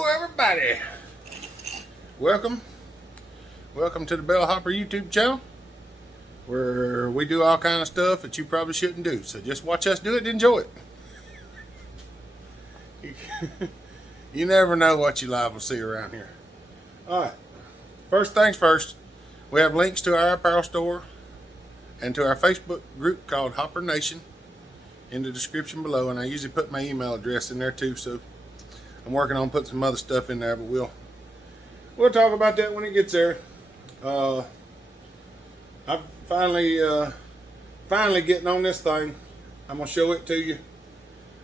Hello everybody. Welcome to the Bellhopper YouTube channel, where we do all kind of stuff that you probably shouldn't do. So just watch us do it and enjoy it. You never know what you liable to see around here. Alright, first things first, we have links to our apparel store and to our Facebook group called Hopper Nation in the description below, and I usually put my email address in there too, so I'm working on putting some other stuff in there, but we'll talk about that when it gets there. I'm finally getting on this thing. I'm gonna show it to you.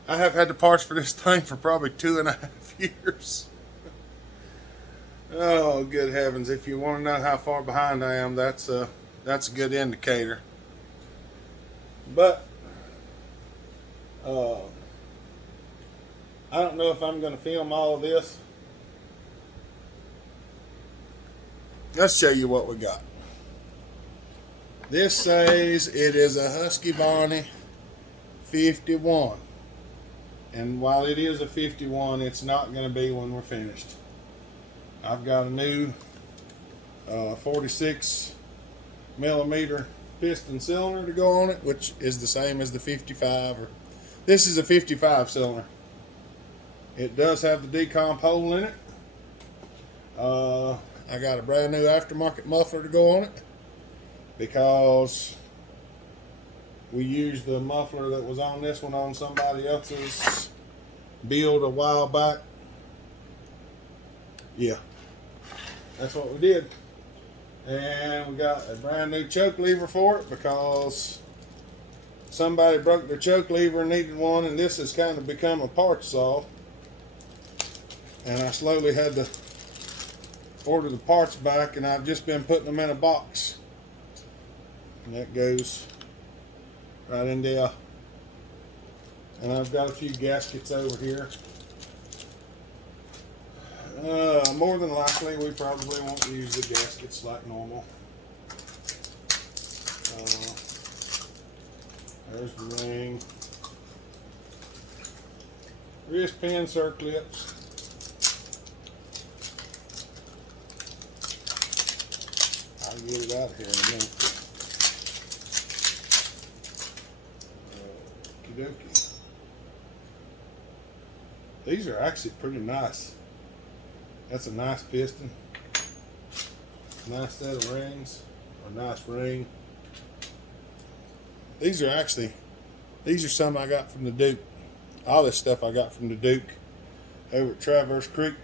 I have had the parts for this thing for probably 2.5 years. Oh, good heavens! If you want to know how far behind I am, that's a good indicator. But I don't know if I'm going to film all of this. Let's show you what we got. This says it is a Husqvarna 51. And while it is a 51, it's not going to be when we're finished. I've got a new 46 millimeter piston cylinder to go on it, which is the same as the 55. This is a 55 cylinder. It does have the decomp hole in it. I got a brand new aftermarket muffler to go on it because we used the muffler that was on this one on somebody else's build a while back. Yeah, that's what we did. And we got a brand new choke lever for it because somebody broke their choke lever and needed one, and this has kind of become a parts saw. And I slowly had to order the parts back, and I've just been putting them in a box. And that goes right in there. And I've got a few gaskets over here. More than likely, we probably won't use the gaskets like normal. There's the ring. Wrist pin circlips. I'll get it out of here in a minute. Okie dokie. These are actually pretty nice. That's a nice piston. Nice set of rings. A nice ring. These are some I got from the Duke. All this stuff I got from the Duke over at Traverse Creek.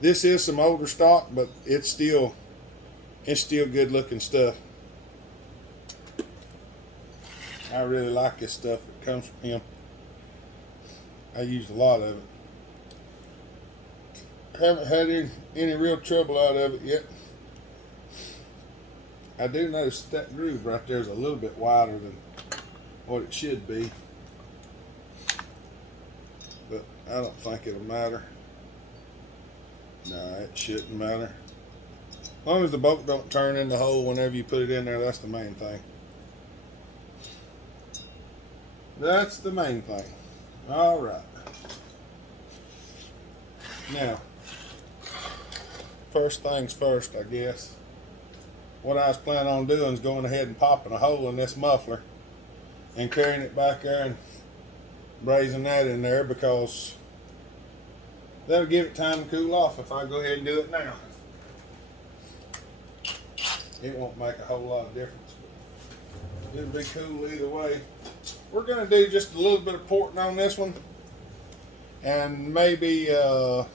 This is some older stock, but it's still good looking stuff. I really like this stuff that comes from him. I use a lot of it. Haven't had any real trouble out of it yet. I do notice that groove right there is a little bit wider than what it should be, but I don't think it'll matter. No, it shouldn't matter. As long as the bolt don't turn in the hole whenever you put it in there, that's the main thing. That's the main thing. Alright. Now, first things first, I guess. What I was planning on doing is going ahead and popping a hole in this muffler and carrying it back there and brazing that in there, because that'll give it time to cool off if I go ahead and do it now. It won't make a whole lot of difference, but it'll be cool either way. We're going to do just a little bit of porting on this one, and maybe I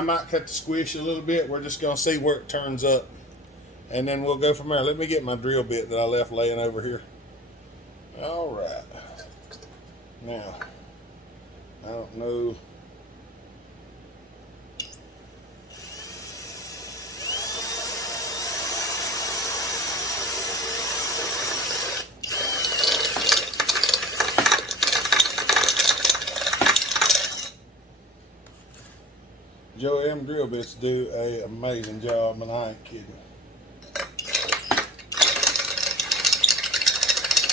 might cut the squish a little bit. We're just going to see where it turns up, and then we'll go from there. Let me get my drill bit that I left laying over here. Alright. Now, I don't know. Joe M drill bits do an amazing job, and I ain't kidding.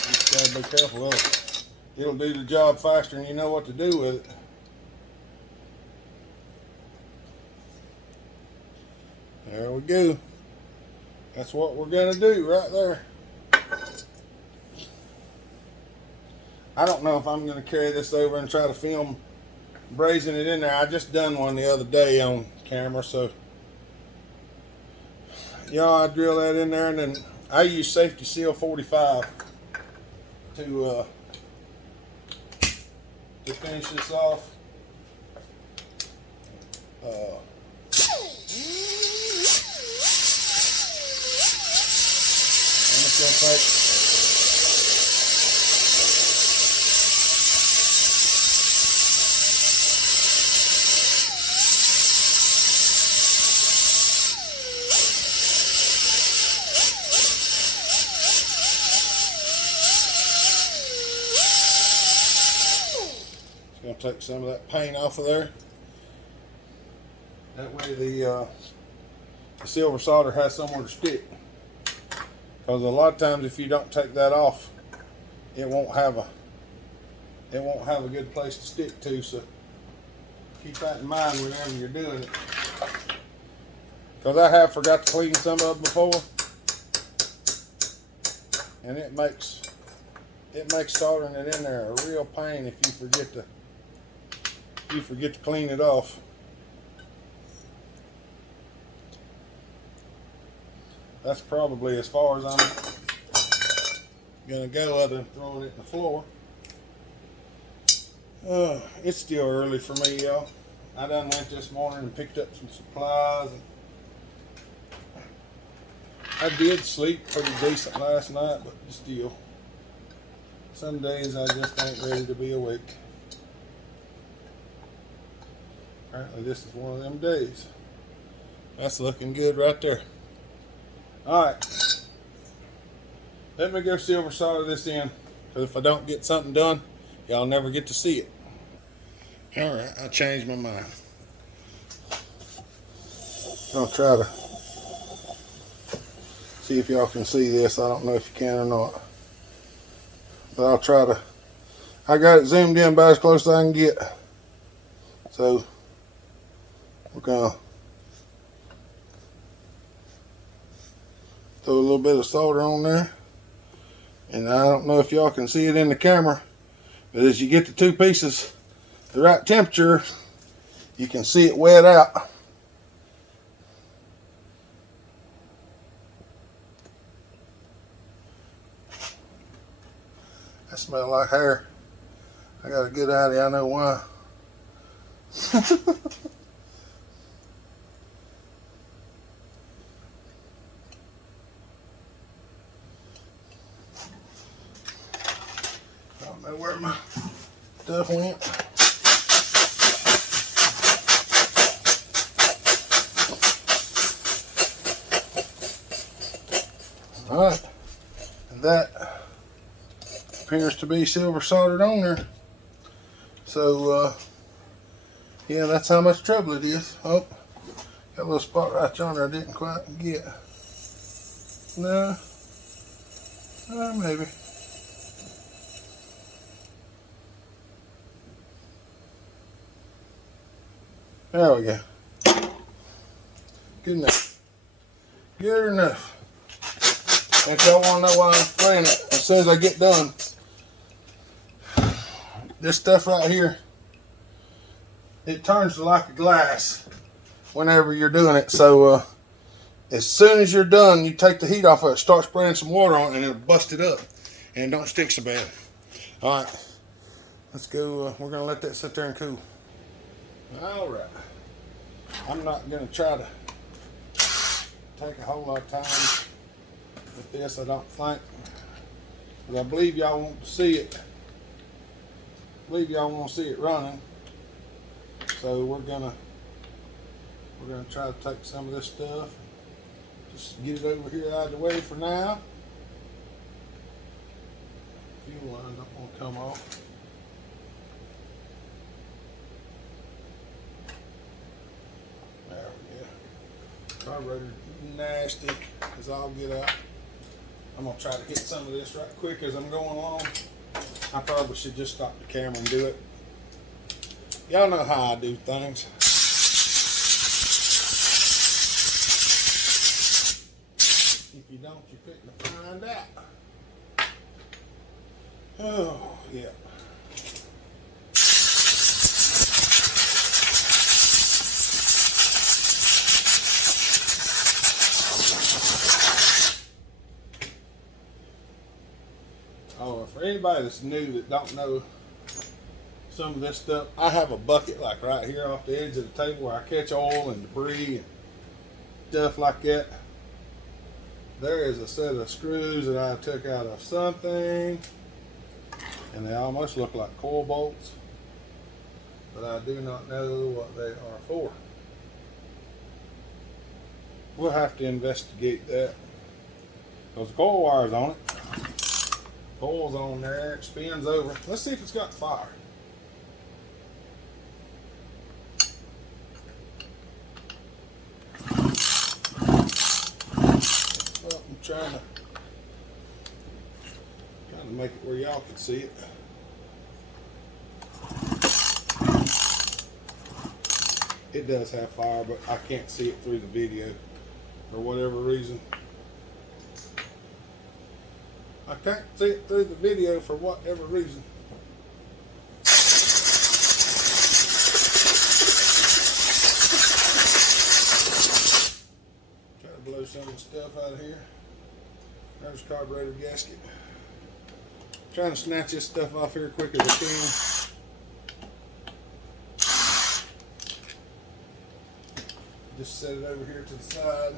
Just gotta be careful of it. It'll do the job faster than you know what to do with it. There we go. That's what we're gonna do right there. I don't know if I'm gonna carry this over and try to film brazing it in there. I just done one the other day on camera, so I drill that in there, and then I use safety seal 45 to finish this off. Gonna take some of that paint off of there. That way the silver solder has somewhere to stick. Because a lot of times if you don't take that off, it won't have a good place to stick to. So keep that in mind whenever you're doing it. Because I have forgot to clean some of them before, and it makes soldering it in there a real pain if you forget to clean it off. That's probably as far as I'm gonna go, other than throwing it in the floor. It's still early for me, y'all. I done went this morning and picked up some supplies. I did sleep pretty decent last night, but still, some days I just ain't ready to be awake. Apparently this is one of them days. That's looking good right there. Alright. Let me go silver solder this in, because if I don't get something done, y'all never get to see it. Alright, I changed my mind. I'll try to see if y'all can see this. I don't know if you can or not, but I'll try to. I got it zoomed in about as close as I can get. So we're gonna throw a little bit of solder on there, and I don't know if y'all can see it in the camera, but as you get the two pieces the right temperature, you can see it wet out. That smells like hair. I got a good idea. I know why. I don't know where my stuff went. All right, and that appears to be silver soldered on there. So yeah, that's how much trouble it is. Oh, got a little spot right on there I didn't quite get. No, maybe. There we go. Good enough. Good enough. If y'all want to know why I'm spraying it as soon as I get done, this stuff right here, it turns like a glass whenever you're doing it. So as soon as you're done, you take the heat off of it, start spraying some water on it, and it'll bust it up, and it don't stick so bad. All right, let's go. We're gonna let that sit there and cool. All right, I'm not gonna try to take a whole lot of time with this, I don't think, because I believe y'all want to see it. I believe y'all want to see it running. So we're gonna try to take some of this stuff, just get it over here out of the way for now. Fuel line don't want to come off. There we go. Carburetor nasty as I'll get out. I'm gonna try to hit some of this right quick as I'm going along. I probably should just stop the camera and do it. Y'all know how I do things. you don't, you're fitting to find out. Oh, yeah. Oh, for anybody that's new that don't know some of this stuff, I have a bucket like right here off the edge of the table where I catch oil and debris and stuff like that. There is a set of screws that I took out of something, and they almost look like coil bolts, but I do not know what they are for. We'll have to investigate that, because the coil wire's on it. Coil's on there, it spins over. Let's see if it's got fire. Well, I'm trying to make it where y'all can see it. It does have fire, but I can't see it through the video for whatever reason. I can't see it through the video for whatever reason. Try to blow some of the stuff out of here. There's the carburetor gasket. Trying to snatch this stuff off here quick as I can. Just set it over here to the side.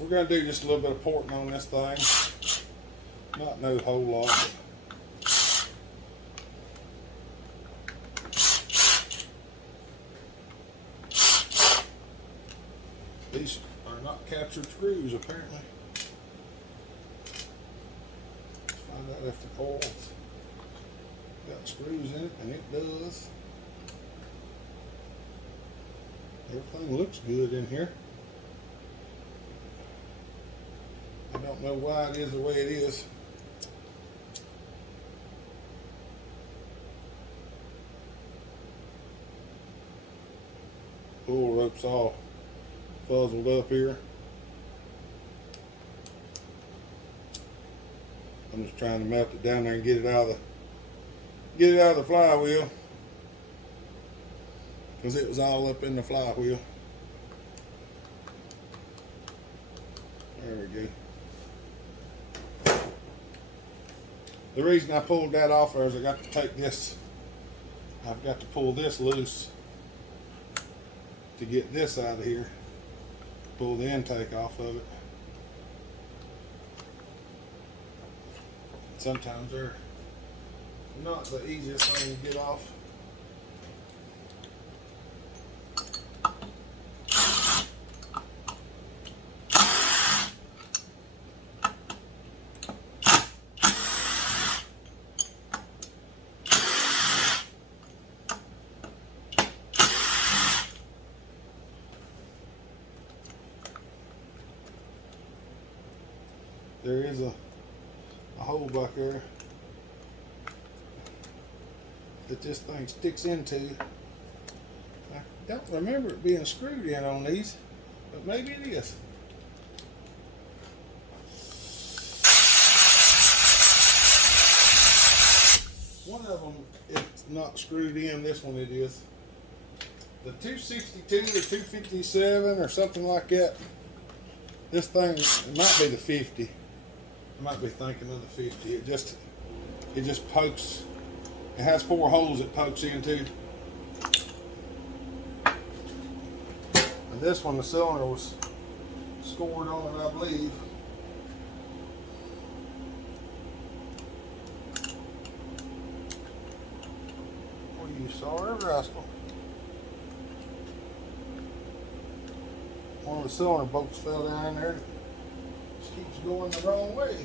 We're going to do just a little bit of porting on this thing. Not no whole lot. These are not captured screws apparently. Let's find out if the coil's got screws in it, and it does. Everything looks good in here. I don't know why it is the way it is. Pull rope's all fuzzled up here. I'm just trying to melt it down there and get it out of the flywheel, because it was all up in the flywheel. There we go. The reason I pulled that off is I got to take this, I've got to pull this loose to get this out of here, pull the intake off of it. Sometimes they're not the easiest thing to get off. There is a hole back there that this thing sticks into. I don't remember it being screwed in on these, but maybe it is. One of them it's not screwed in, this one it is. The 262 or 257 or something like that. This thing, it might be the 50. I might be thinking of the 50. It just pokes. It has 4 holes it pokes into. And this one, the cylinder was scored on it, I believe. What you saw there, rascal? One of the cylinder bolts fell down in there. Just keeps going the wrong way.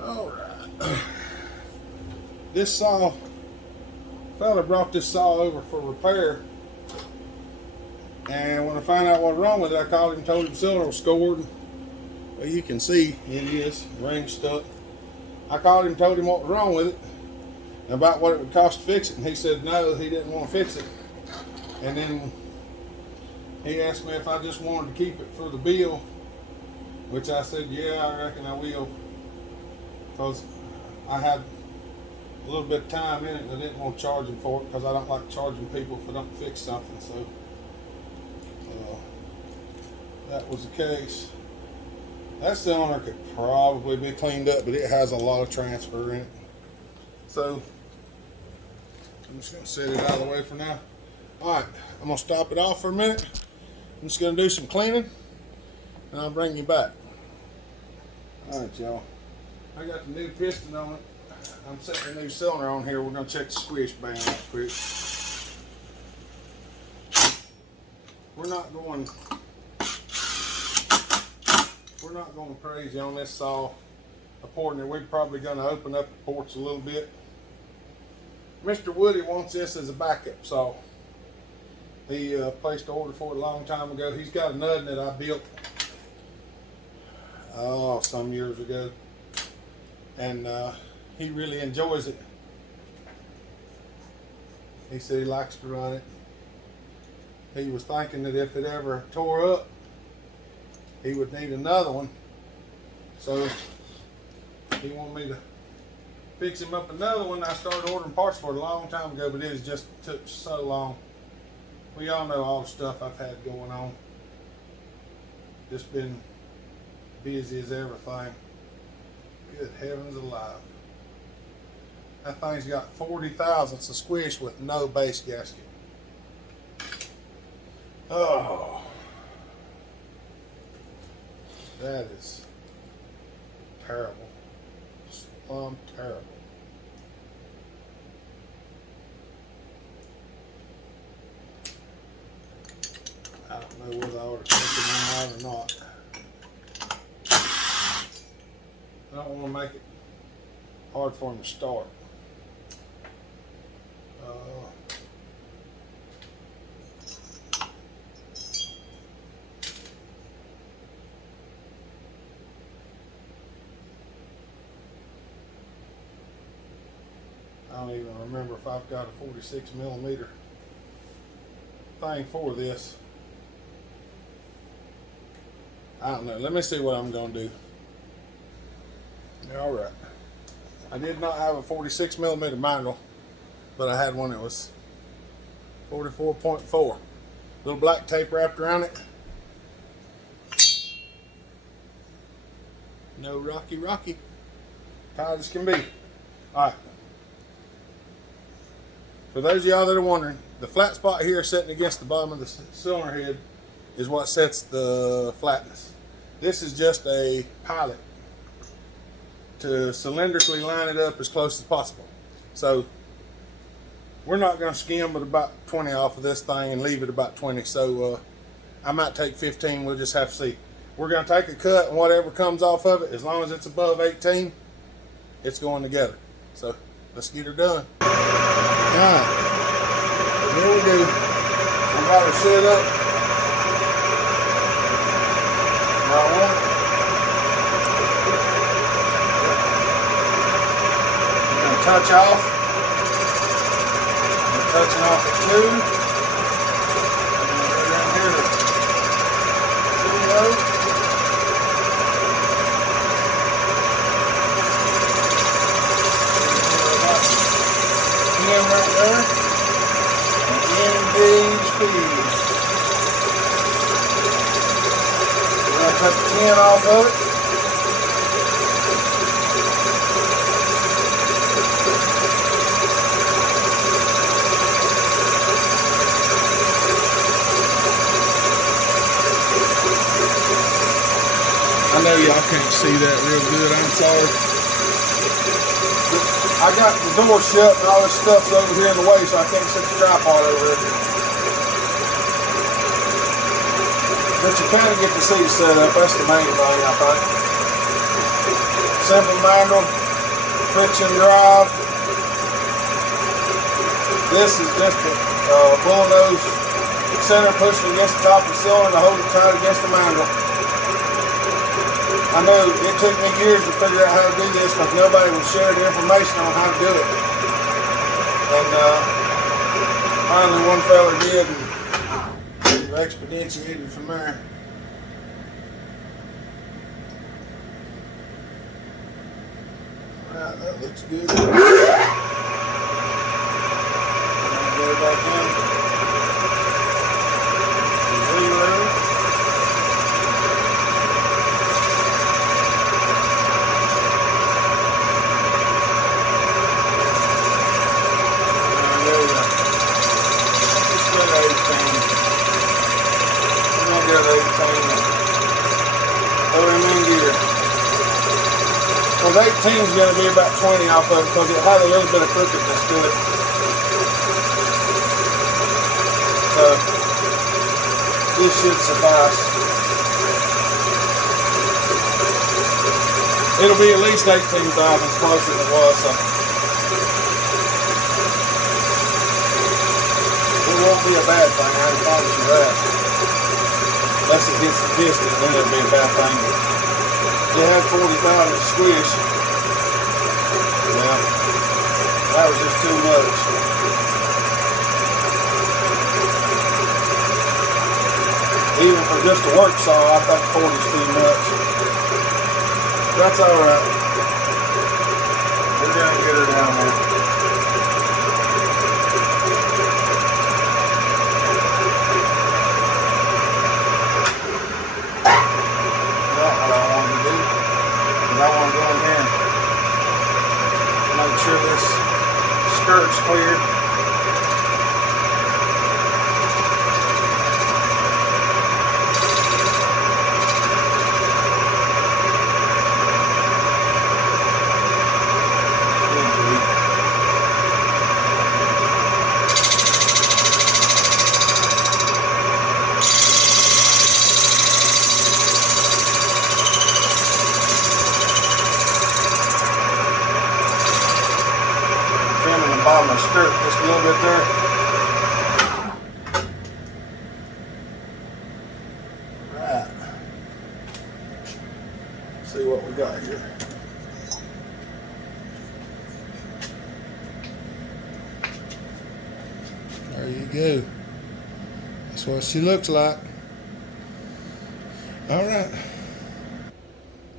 Alright. This saw, fella brought this saw over for repair. And when I found out what was wrong with it, I called him and told him the cylinder was scored. Well, you can see it is, ring stuck. I called him and told him what was wrong with it. about what it would cost to fix it, and he said no, he didn't want to fix it. And then he asked me if I just wanted to keep it for the bill, which I said, yeah, I reckon I will, because I had a little bit of time in it and I didn't want to charge him for it, because I don't like charging people if I don't fix something. So that was the case. That cylinder could probably be cleaned up, but it has a lot of transfer in it. So I'm just going to set it out of the way for now. Alright, I'm going to stop it off for a minute. I'm just going to do some cleaning, and I'll bring you back. Alright, y'all. I got the new piston on it. I'm setting the new cylinder on here. We're going to check the squish band real quick. We're not going crazy on this saw. According to, we're probably going to open up the ports a little bit. Mr. Woody wants this as a backup saw. He placed an order for it a long time ago. He's got another that I built some years ago, and he really enjoys it. He said he likes to run it. He was thinking that if it ever tore up, he would need another one. So he wanted me to fix him up another one. I started ordering parts for it a long time ago, but it just took so long. We all know all the stuff I've had going on. Just been busy as everything. Good heavens alive. That thing's got 40 thousandths of squish with no base gasket. Oh, that is terrible. Terrible. I don't know whether I ought to take it out or not. I don't want to make it hard for him to start. I don't even remember if I've got a 46mm thing for this. I don't know. Let me see what I'm going to do. All right. I did not have a 46mm mangle, but I had one that was 44.4. Little black tape wrapped around it. No rocky. Tight as can be. All right. For those of y'all that are wondering, the flat spot here sitting against the bottom of the cylinder head is what sets the flatness. This is just a pilot to cylindrically line it up as close as possible. So we're not going to skim but about 20 off of this thing and leave it about 20. So I might take 15. We'll just have to see. We're going to take a cut, and whatever comes off of it, as long as it's above 18, it's going together. So let's get her done. Alright, here we go. I got her set up. Now one. I'm going to touch off. I'm touching off at 2. And then down here to 0. Right there, engage feed. We're going to cut the 10 off of it. I know y'all can't see that real good, I'm sorry. I got the door shut and all this stuff's over here in the way, so I can't set the tripod over it. But you kind of get to see the setup. That's the main thing, I think. Simple manual, friction drive. This is just a bullnose center pushing against the top of the cylinder to hold it tight against the manual. I know it took me years to figure out how to do this because nobody would share the information on how to do it. And finally one fella did, and we expedited from there. Alright, that looks good. Go back in. Zero. Well, 18 is going to be about 20 off of it because it had a little bit of crookedness to it. So, this should suffice. It'll be at least 18,000 closer than it was. So. It won't be a bad thing, I can promise you that. Unless it hits the piston, then it'll be a bad thing. They had 40,000 squish. Yeah, that was just too much. Even for just a work saw, I think 40 is too much. That's alright. We're gonna get her down there. I want to go in here and make sure this skirt's cleared. Bottom of the skirt just a little bit there. Right. See what we got here. There you go. That's what she looks like. All right.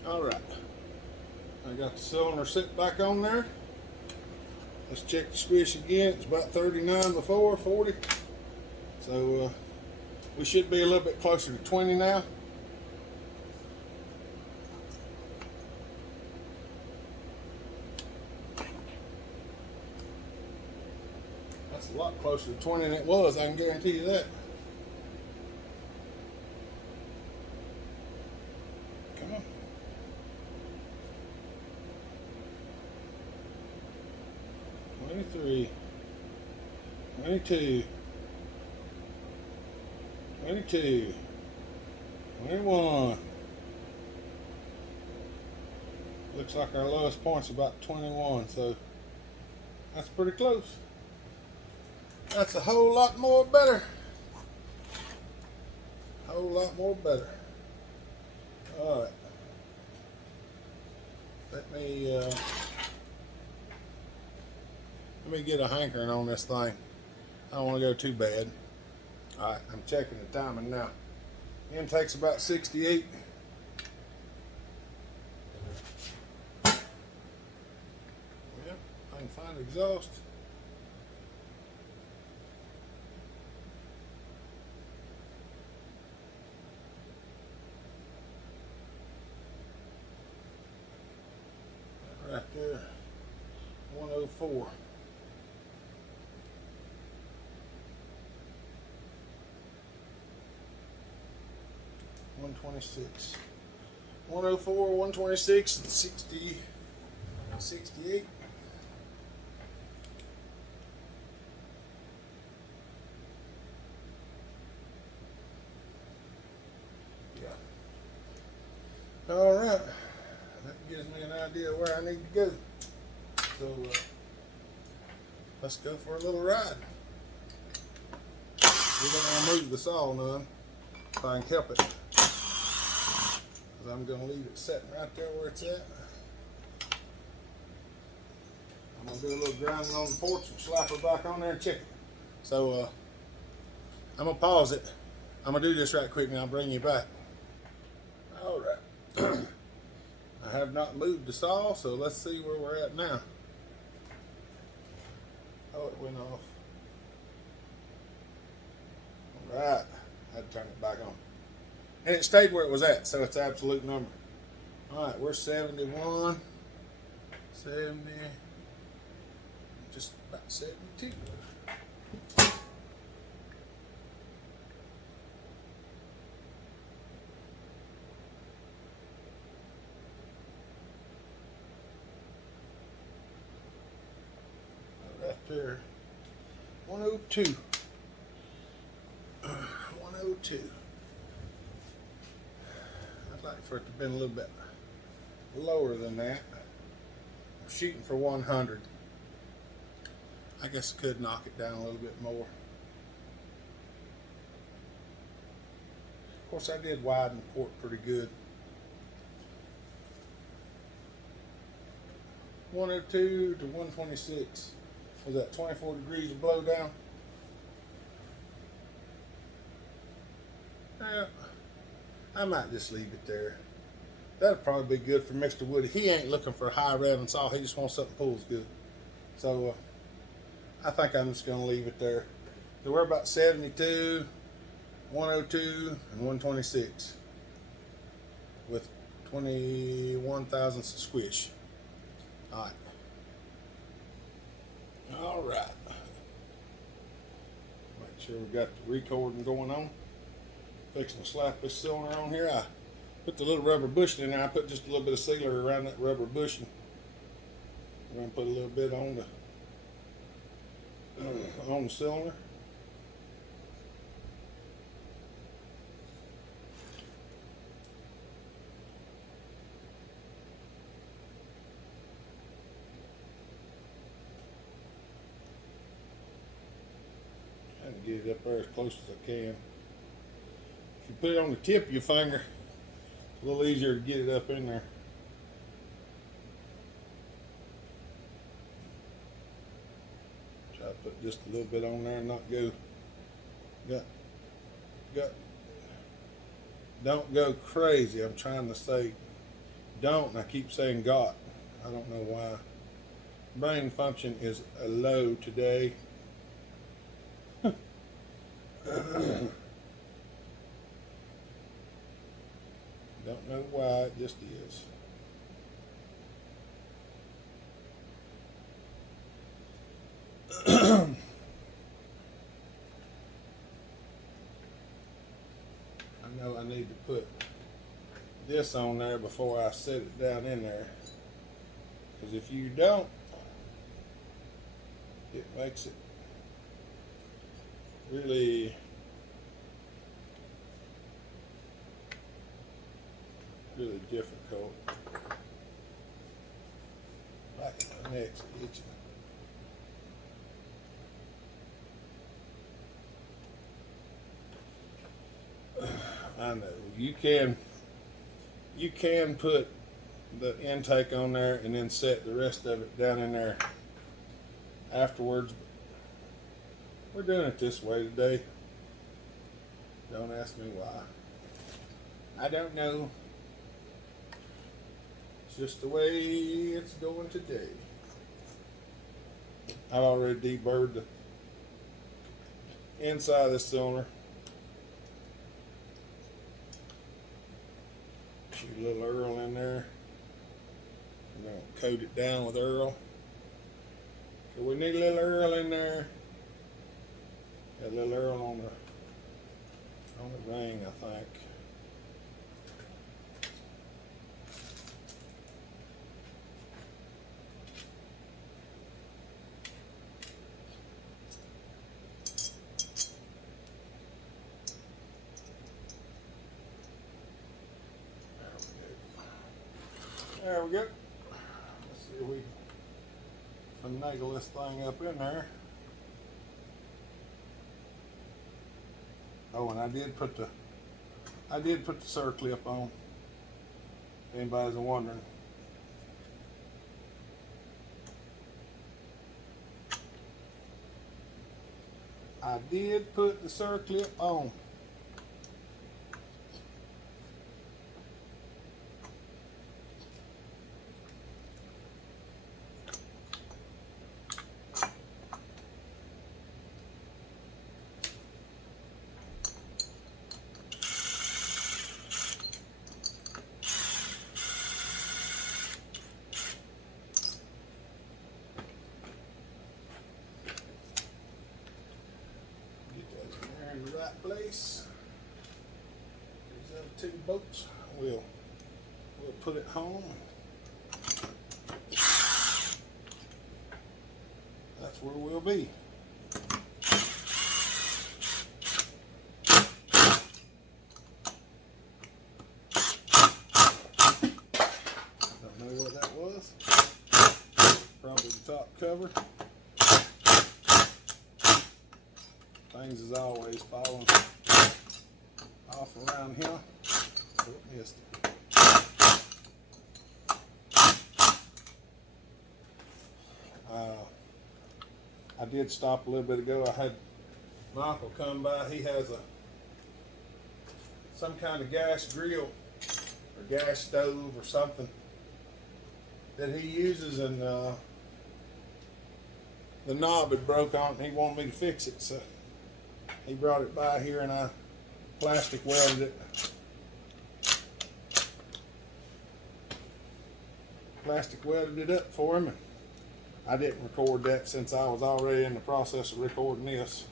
All right. I got the cylinder set back on there. Let's check the squish again. It's about 39 before, 40. So we should be a little bit closer to 20 now. That's a lot closer to 20 than it was, I can guarantee you that. Come on. 23, 22, 22, 21. Looks like our lowest point's about 21, so that's pretty close. That's a whole lot more better. Whole lot more better. All right. Let me get a hankering on this thing. I don't want to go too bad. Alright, I'm checking the timing now. Intake's about 68. Well, I can find exhaust. Right there. 104. 126. 104, 126, and 60, 68. Yeah. All right. That gives me an idea where I need to go. So let's go for a little ride. We don't want to move the saw none if I can help it. I'm going to leave it sitting right there where it's at. I'm gonna do a little grinding on the porch and slap her back on there and check it. So I'm gonna pause it. I'm gonna do this right quick and I'll bring you back. All right. I have not moved the saw, so let's see where we're at now. Oh, it went off. All right. I had to turn it back on. And it stayed where it was at, so it's an absolute number. All right, we're 71, 70, just about 72. Right there, 102. 102. I'd like for it to have been a little bit lower than that. I'm shooting for 100. I guess I could knock it down a little bit more. Of course, I did widen the port pretty good. 102 to 126. Was that 24 degrees of blow down? Yeah, I might just leave it there. That'll probably be good for Mr. Woody. He ain't looking for a high revving saw. He just wants something that pulls good. So I think I'm just going to leave it there. So we're about 72, 102, and 126 with 21 thousandths of squish. All right. All right. Make sure we got the recording going on. Fixing to slap this cylinder on here. I put the little rubber bushing in there. I put just a little bit of sealer around that rubber bushing. I'm going to put a little bit on the cylinder. Trying to get it up there as close as I can. If you put it on the tip of your finger, it's a little easier to get it up in there. Try to put just a little bit on there and not go. Don't go crazy. I'm trying to say don't, and I keep saying got. I don't know why. Brain function is low today. Don't know why, it just is. I know I need to put this on there before I set it down in there, because if you don't, it makes it really difficult. Back in my neck's itching. I know you can put the intake on there and then set the rest of it down in there afterwards. We're doing it this way today. Don't ask me why. I don't know. It's just the way it's going today. I've already deburred the inside of this cylinder. Shoot a little Earl in there. I'm going to coat it down with Earl. So we need a little Earl in there. Got a little Earl on the ring, I think. There we go. Let's see if we finagle this thing up in there. Oh, and I did put the circlip on. If anybody's wondering. I did put the circlip on. In the right place. These other two bolts, we'll put it home. That's where we'll be. Don't know what that was. Probably the top cover. Things is always falling off around here. Oh, missed it. I did stop a little bit ago. I had my uncle come by. He has some kind of gas grill or gas stove or something that he uses, and the knob had broke on it, and he wanted me to fix it. So he brought it by here, and I plastic welded it. Plastic welded it up for him. And I didn't record that since I was already in the process of recording this.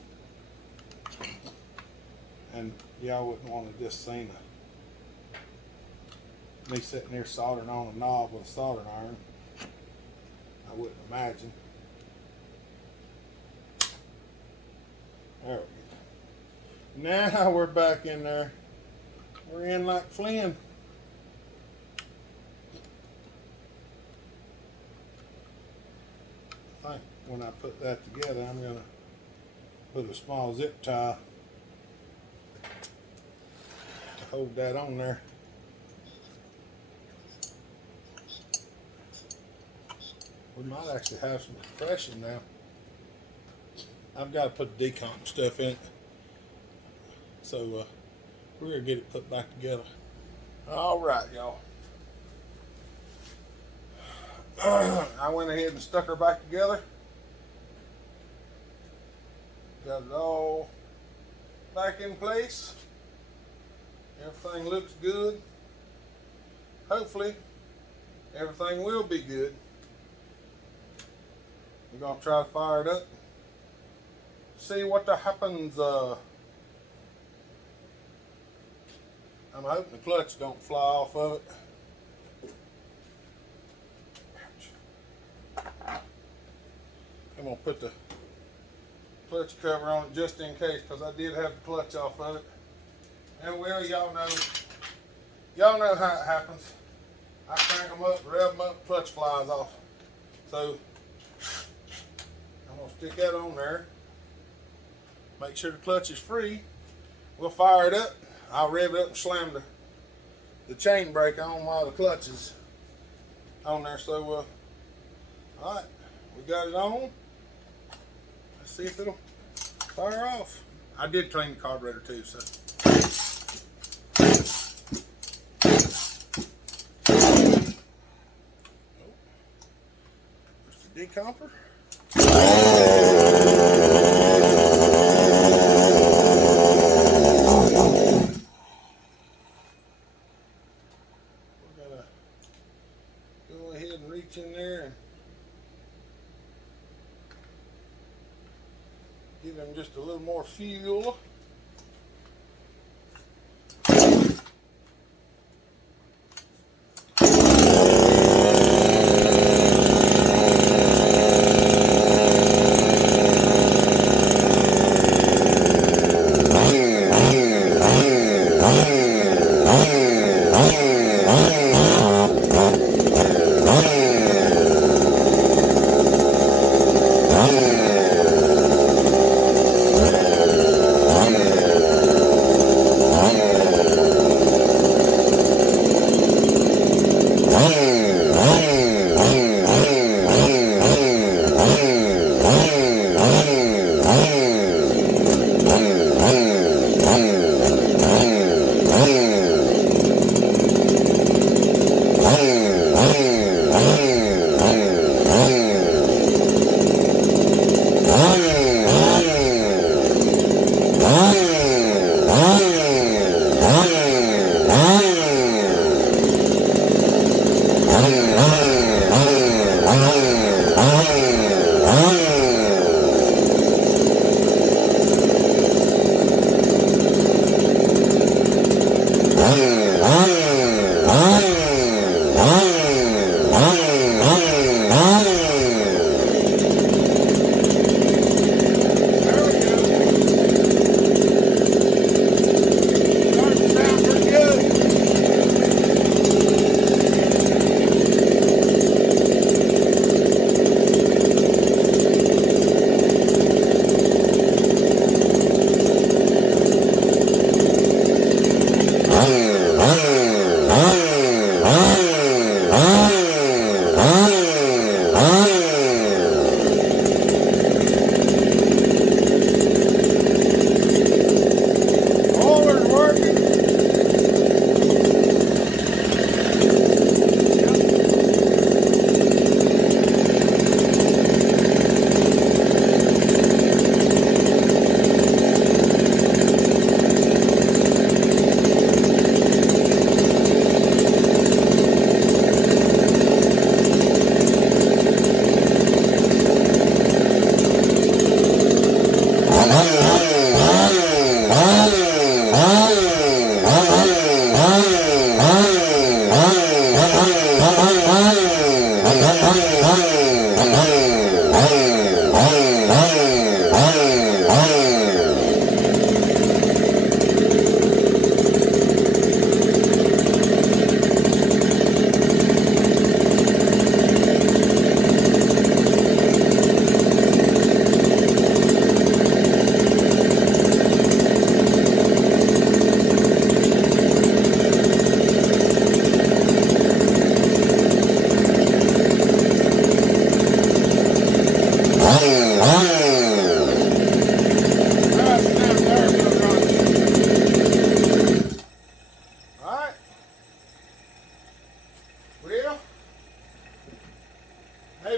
And y'all wouldn't want to just seen me sitting there soldering on a knob with a soldering iron. I wouldn't imagine. There we go. Now we're back in there. We're in like Flynn. I think when I put that together, I'm going to put a small zip tie to hold that on there. We might actually have some compression now. I've got to put the decomp stuff in it. So we're going to get it put back together. All right, y'all. I went ahead and stuck her back together. Got it all back in place. Everything looks good. Hopefully, everything will be good. We're going to try to fire it up. See what happens. I'm hoping the clutch don't fly off of it. I'm going to put the clutch cover on it just in case, because I did have the clutch off of it. And well, y'all know how it happens. I crank them up, rev them up, clutch flies off. So I'm going to stick that on there. Make sure the clutch is free. We'll fire it up. I'll rev it up and slam the chain brake on while the clutch is on there. So, all right, we got it on. Let's see if it'll fire off. I did clean the carburetor too, so. There's the decomper. In there and give him just a little more fuel.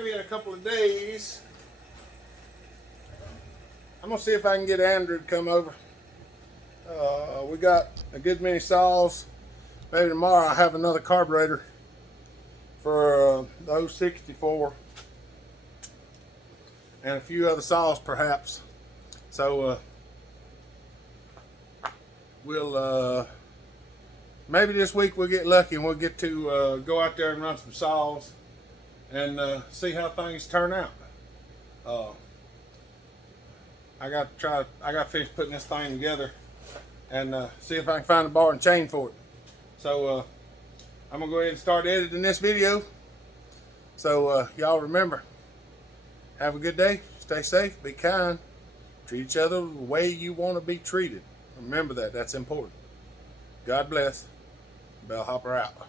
maybe in a couple of days, I'm gonna see if I can get Andrew to come over. We got a good many saws. Maybe tomorrow I'll have another carburetor for the 064 and a few other saws perhaps. So we'll maybe this week we'll get lucky and we'll get to go out there and run some saws and see how things turn out. I got to finish putting this thing together and see if I can find a bar and chain for it. So I'm gonna go ahead and start editing this video. So y'all remember, have a good day, stay safe, be kind, treat each other the way you want to be treated. Remember that, that's important. God bless. Bellhopper out.